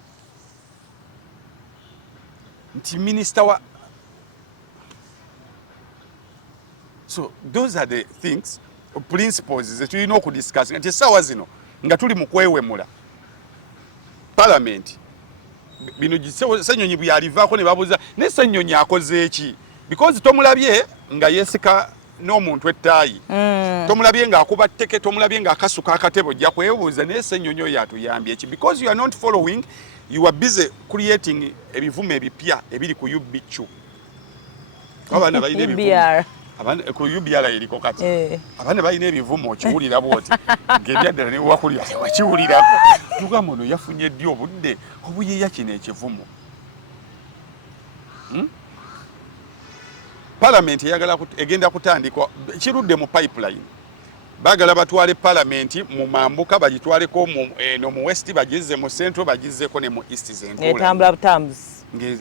nti minister wa so those are the things principles that tulina okudiscuss nti essaawa zino nga tuli mu kwewemula parliament bino Ssenyonyi byalivaako ne babuuza ne Ssenyonyi akoze eki because tomulabye nga yesika n'omuntu ettaayi tomulabye ng'akuba tteke tomulabye ng'akasuka akatebo ojja kwebuuza naye Ssenyonyi oyo atuyambye eki because you are not following you are busy creating ebivumo ebipya ebiri ku UBC abaana balina ebivumo ku UBR eriko kati abaana balina ebivumo okiwulira bwoti ng'ebyaddala ne wakulira wakiwulirako tugamba ono yafunye ddi obudde obuyeeya kino ekivumo Parliament yagala egenda kutandikwa kirudde mu pipeline bagala batwale Parliament mu mambuka bagitwaleko mu West bagize mu Central bagizeko ne mu East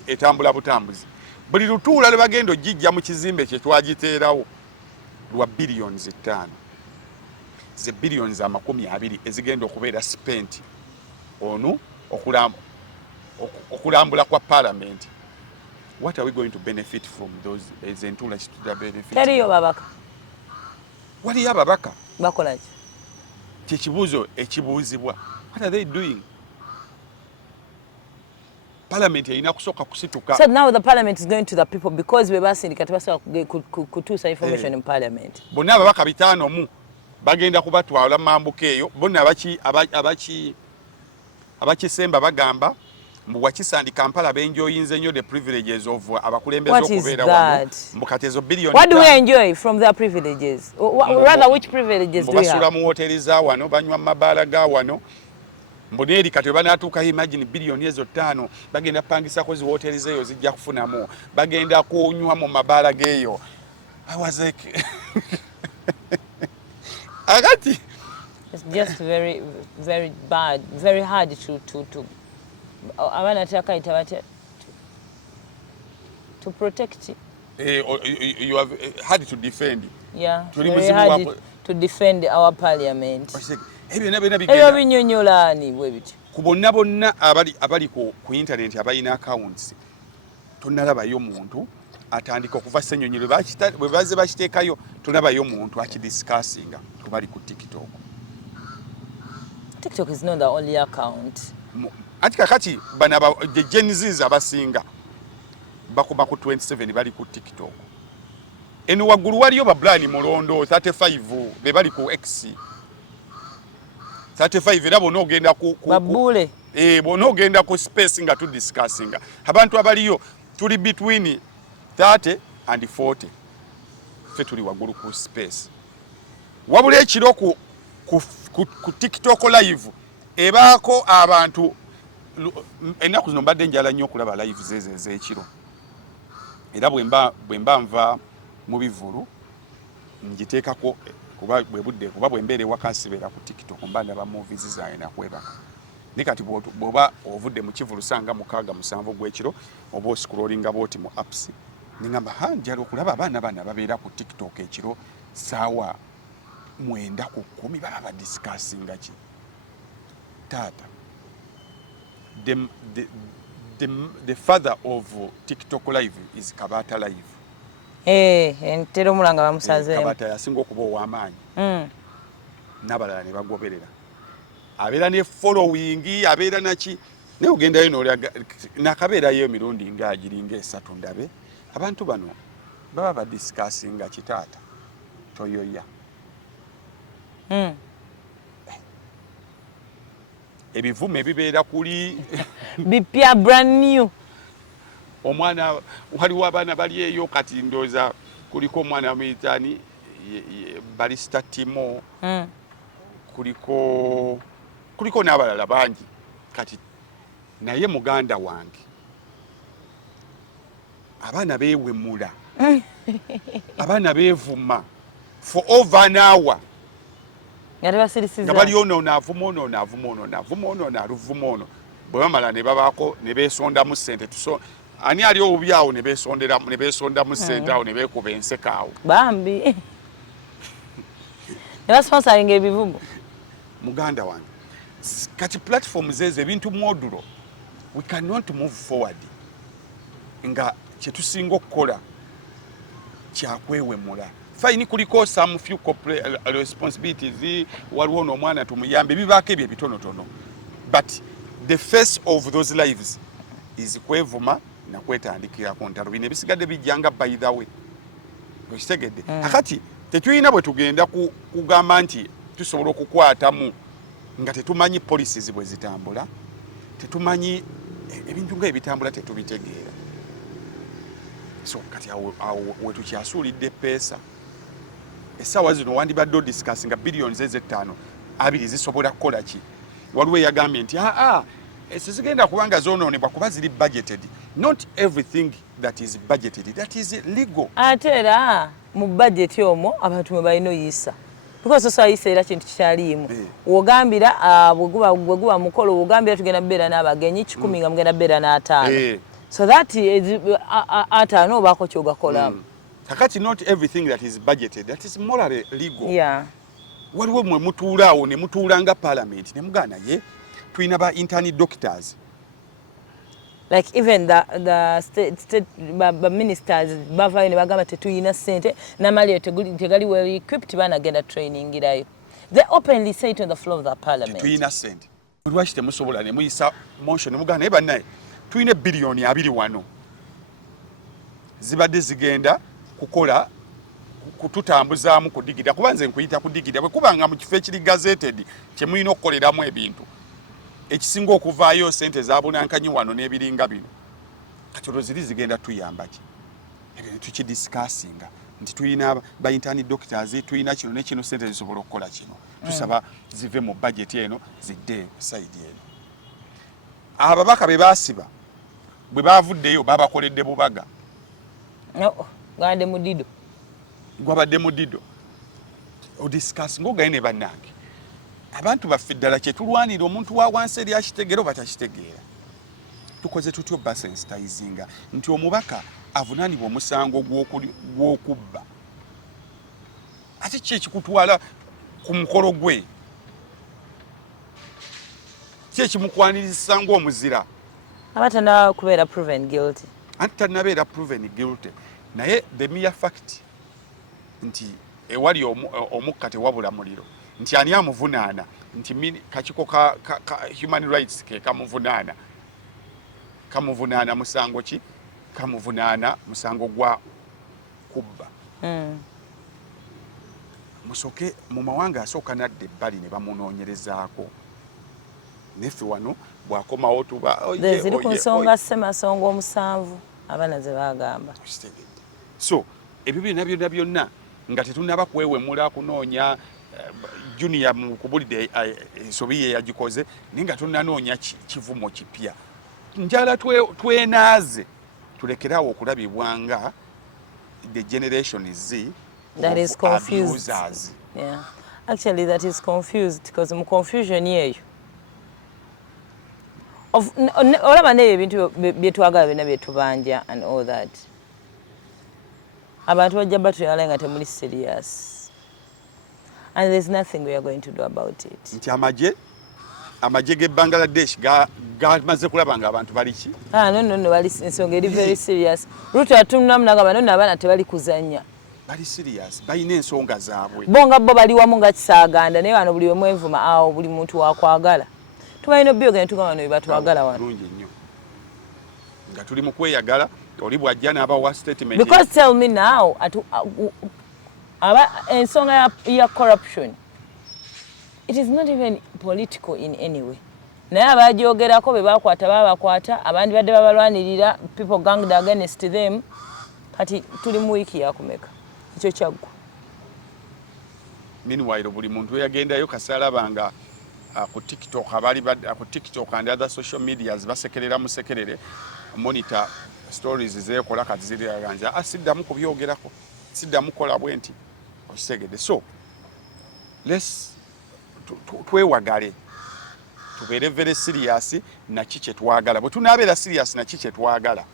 etambula butambuzi buli lutuula le bagendo jijja mu kizimbe kye twagiteerawo lwa billions 5 ze billions 20 ezigenda okubeera spent onu okulambula kwa Parliament. What are we going to benefit from those ezentula kituda benefit? Tariyo babaka. Wali ababaka? Bakola ki? Kikibuzo ekibuuzibwa. What are they doing? parliament erina kusooka kusituka. So now the parliament is going to the people because we basindika tebasobola kutuusa information in parliament. Bonna ababaka 5 bagenda kubatwala mambuka eyo bonna abakisemba bagamba mbu wakisandi Kampala benjoyinze nnyo the privileges of abakulembeze okubeera wano mukatezo billion. What do we enjoy from their privileges? Rather, which privileges do we have? Basula mu hoteli za wano banywa mabaala ga wano mboneri kati banatuuka imagine billion ezo 5 bagenda pangisa ko zi hoteli zeyo zijja kufunamu bagenda kunywa mu mabaala geyo. I was like agati it's just very bad, very hard to protect. You have hard to defend. Yeah, very hard to defend our parliament. Ku bonna abali ku internet abalina accounts tonalabayo muntu atandika okuva Ssenyonyi bwe baze bakiteekayo tonabayo muntu akidiscussinga kubali ku TikTok. TikTok is not the only account. Ati kakati bana Gen Z abasinga bakuba ku 27 bali ku TikTok. Eno waggulu waliyo ba Brian Mulondo 35 be bali ku X. 35 era bono ogenda ku babule. Bono ogenda ku space nga tu discussinga. Abantu abaliyo tuli between 30 and 40. Fe tuli waggulu ku space. Wabule ekiro ku TikTok live ebaako abantu enaku zino mbadde njala nnyo okulaba live z'ekiro era bwemba nva mu bivulu njiteekako kuba bwembeera ewaka nsibeera ku TikTok mba ndaba movies zange nakwebaka ne kati bw'oba ovudde mu kivulu sanga 6-7 gw'ekiro oba oscrollinga booti mu apps ningamba njala okulaba abaana babeera ku TikTok ekiro saawa 9 ku 10 baba badiscussinga ki tata. The father of TikTok live is Kabata live. Entero mulanga bamusaze. Kabata yasinga okuba ow'amaanyi. N'abalala ne bagoberera. Abeera ne following, abeera naki. Ne ugendayo n'akabeerayo emirundi ng'agiringa 3 ndabe. Abantu bano baba badiscussinga kitaata. Toyoya. Ebivume ebibeera kuli bipya brand new. Omwana waliwo abaana bali eyo kati ndoza kuliko omwana mwitani Barista Timo kuliko n'abalala bangi kati naye muganda wange abaana beewemula abaana beevuma for over an hour. Nga bali ono n'avuma ono n'aluvuma ono bwe bamala ne babaako ne beesondamu ssente ani ali obubi awo ne beesondamu ssente awo ne beekuba enseka awo bambi ne basponsoringa ebivumo muganda wange kati platforms ezo ebintu modulo we cannot move forward nga kyetusinga okukola kyakwewemula. Fine kuliko some few corporate responsibilities waliwo n'omwana tumuyambe bibaako ebyo ebitonotono but the face of those lives is kwevuma na kwetandikirako ntalo bino ebisigadde bijjanga by the way okitegedde akati tetulina bwe tugenda kugamba nti tusobola okukwatamu nga tetumanyi policies bwe zitambula tetumanyi ebintu nga ebitambula tetubitegeera so kati awo wetukyasuulidde peesa essaawa zino wandibadde odiscussinga billions eze5 abiri zisobola kukola ki waliwo eyagambye nti sizigenda kubanga zonoonebwa kuba ziri budgeted. Not everything that is budgeted that is legal. Ate era mu budget omwo abantu mwe balina oyisa because osayisa era kintu kyalimu wogambira bwe guba mukolo wogambira tugenda beera n'abagenyi 10 nga mugenda beera n'5 so that is atano bako kyogakola. Kakati not everything that is budgeted that is morally legal. Yeah. Waliwo mwe mutuulaawo ne mutuulanga parliament ne mugana ye tulina ba intern doctors. Like even the state ministers bavayo ne bagamba tetuyina ssente n'amaliro tegali well equipped banagenda training irayo. They openly say it on the floor of the parliament. Tetuyina ssente. Lwaki temusobola ne muyisa motion mugana naye bannaye tuyina biliyoni 21 zibadde zigenda kukola kututambuzaamu ku digida kuba nze nkuyita ku digida bwe kubanga mu kifo ekiri gazeted kyemulina okukoleramu ebintu ekisinga okuvaayo sente za bunankanyi wano n'ebiringa bino kati olwo ziri zigenda tuyamba ki ebyo tukidisikasinga nti tuyina ba intern doctors tuyina kino ne kino sente zisobola okukola kino tusaba zive mu budget eno zidde side eno ababaka be basiba bwe bavuddeyo babakoledde bubaga gwabadde mudido gwabadde mudido odiscuss ngogaye ne bannange abantu baffe ddala kyetulwanira omuntu wa wansi eri akitegeera oba takitegeera tukoze tutyo basensitizinga nti omubaka avunaanibwa omusango gw'okubba ate ki ekikutwala ku mukolo gwe ki ekimukwaniriza ng'omuzira aba tanaba kubeera proven guilty anti tannabeera proven guilty naye the mere fact nti ewali omukka tewabula muliro nti ani amuvunaana nti kakiko ka human rights ke kamuvunaana musango ki kamuvunaana musango gwa kubba musoke mu mawanga asooka nadde ebbali ne bamunoonyerezaako neffe wano bwakomawo tuba ziri ku nsonga ssemasonga omusanvu abaana ze bagamba so ebyo byonna nga tetunaba kwewemula kunoonya junior mu kubulidde ensobi ye yagikoze naye nga tunanoonya kivumo kipya njala twenaaze tulekerawo okulabibwa nga the generation Z that is confused. Yeah. Actually that is confused because mu confusion yeyo olaba nebyo ebintu byetwagala byonna byetubanja and all that abantu bajja batuyala nga temuli serious and there's nothing we are going to do about it. Nti amagye ge Bangladesh gamaze kulaba nga abantu bali ki? No bali ensonga eri very serious. Ruto atunnamu nagamba nno abaana tebali kuzanya. Bali serious balina ensonga zaabwe bonga bo bali wamu nga kisaaganda naye wano buli wemu envuma awo buli muntu wakwagala tubalina obyogera tugamba no batwagala wano bulungi nnyo nga tuli mu kweyagala oli bwajja n'abawa statement because tell me now ensonga ya corruption it is not even political in any way naye abagyogerako be bakwata babakwata abandi badde babalwanirira people ganged against them kati tuli mu wiiki yakumeka ekyo kyaggwa meanwhile buli muntu yagendayo kasalabanga ku TikTok abali ku TikTok and other social medias basekerera musekerere monitor stories zekola kati ziri aganja asiddamu kubyogerako siddamu kola bwenti osegede so let's twewagale tubeere very serious na kiche twagala bwe tunabeera serious na kiche twagala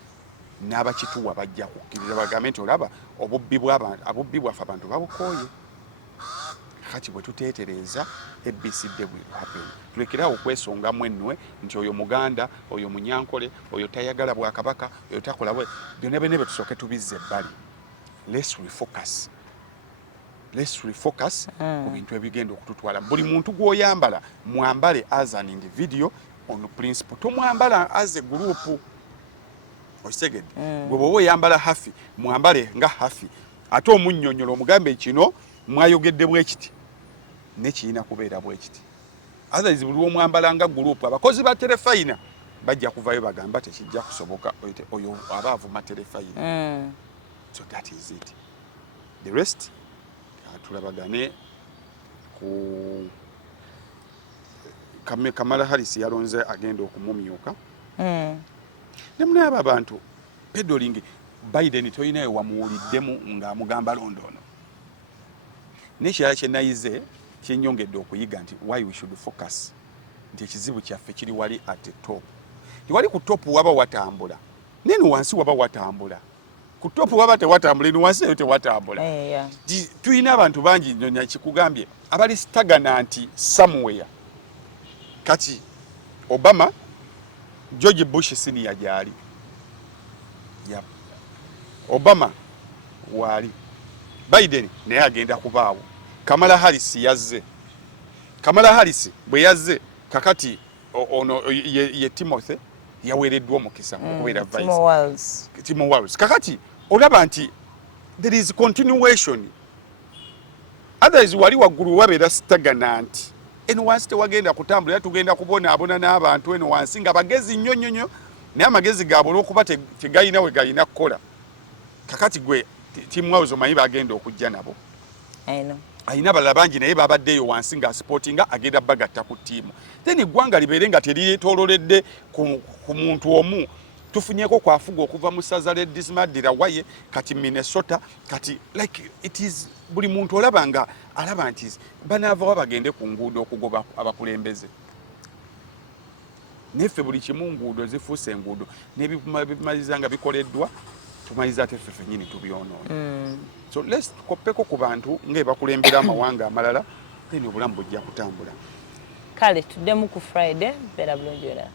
n'abakituwa bajja kukkiriza bagambe nti olaba obubbi bwaffe abantu babukoye kati bwe tuteetereza ebisidde bwe happen tulekerawo okwesonga mwennwe nti oyo muganda oyo munyankole oyo tayagala bwakabaka oyo takola bwe byonna bene betusooke tubizze ebbali let's refocus ku bintu ebigenda okututwala buli muntu gw'oyambala mwambale as an individual on principle tomwambala as a group osegede gwe bwoba oyambala hafi mwambale nga hafi ate omunnyonnyola omugambe kino mwayogedde bwekiti nekirina kubeera bwekiti otherwise buli omwambala nga group abakozi ba terefayina bajja kuvayo bagamba tekijja kusoboka oyo aba avuma terefayina so that is it the rest tulabagane ku Kamala Harris yalonze agenda okumumyuka nemune aba abantu peddling Biden toyinayo wamuwuliddemu ng'amugamba londono nekirala kyenayize kyenyongedde okuyiga nti why we should focus nti ekizibu kyaffe kiri wali at the top tiwali ku top waba watambula neno wansi waba watambula ku top waba tewatambula ni wansi tewatambula tuyina abantu bangi nyonya kikugambye abali stagnant somewhere kati Obama George Bush senior jali Obama wali Biden naye agenda kubaawo Kamala Harris yazze Kamala Harris bwe yazze kakati ono ye Timothy yaweereddwa omukisa okubeera vice Timo Walls. Kakati olaba nti there is continuation. Others wali waggulu wabeera stagnant. Eno wansi tewagenda kutambula tugenda kubonaabona n'abantu eno wansi nga bagezi nnyo nnyo naye amagezi gaabwe olw'okuba tegayina we gayina kukola. Kakati gwe Timo Walls omanyi bagenda okujja nabo. Ayina balala bangi naye babaddeyo wansi nga sportinga agenda bagatta ku ttiimu. Then eggwanga libeere nga teryetoololedde ku muntu omu. Tufunyeko kwafuga okuva mu ssaza lya Dismadira waye kati Minnesota kati like it is buli muntu olaba nga alaba nti banaavawo bagende ku nguudo okugoba abakulembeze. Neffe buli kimu nguudo zifuuse enguudo n'ebimaliza nga bikoleddwa tumaliza ate ffe ffennyini tubyonoona. So let's koppeko ku bantu ng'ebakulembera amawanga amalala then obulamu bujja kutambula. Kale tuddemu ku Friday mbeera bulungi era.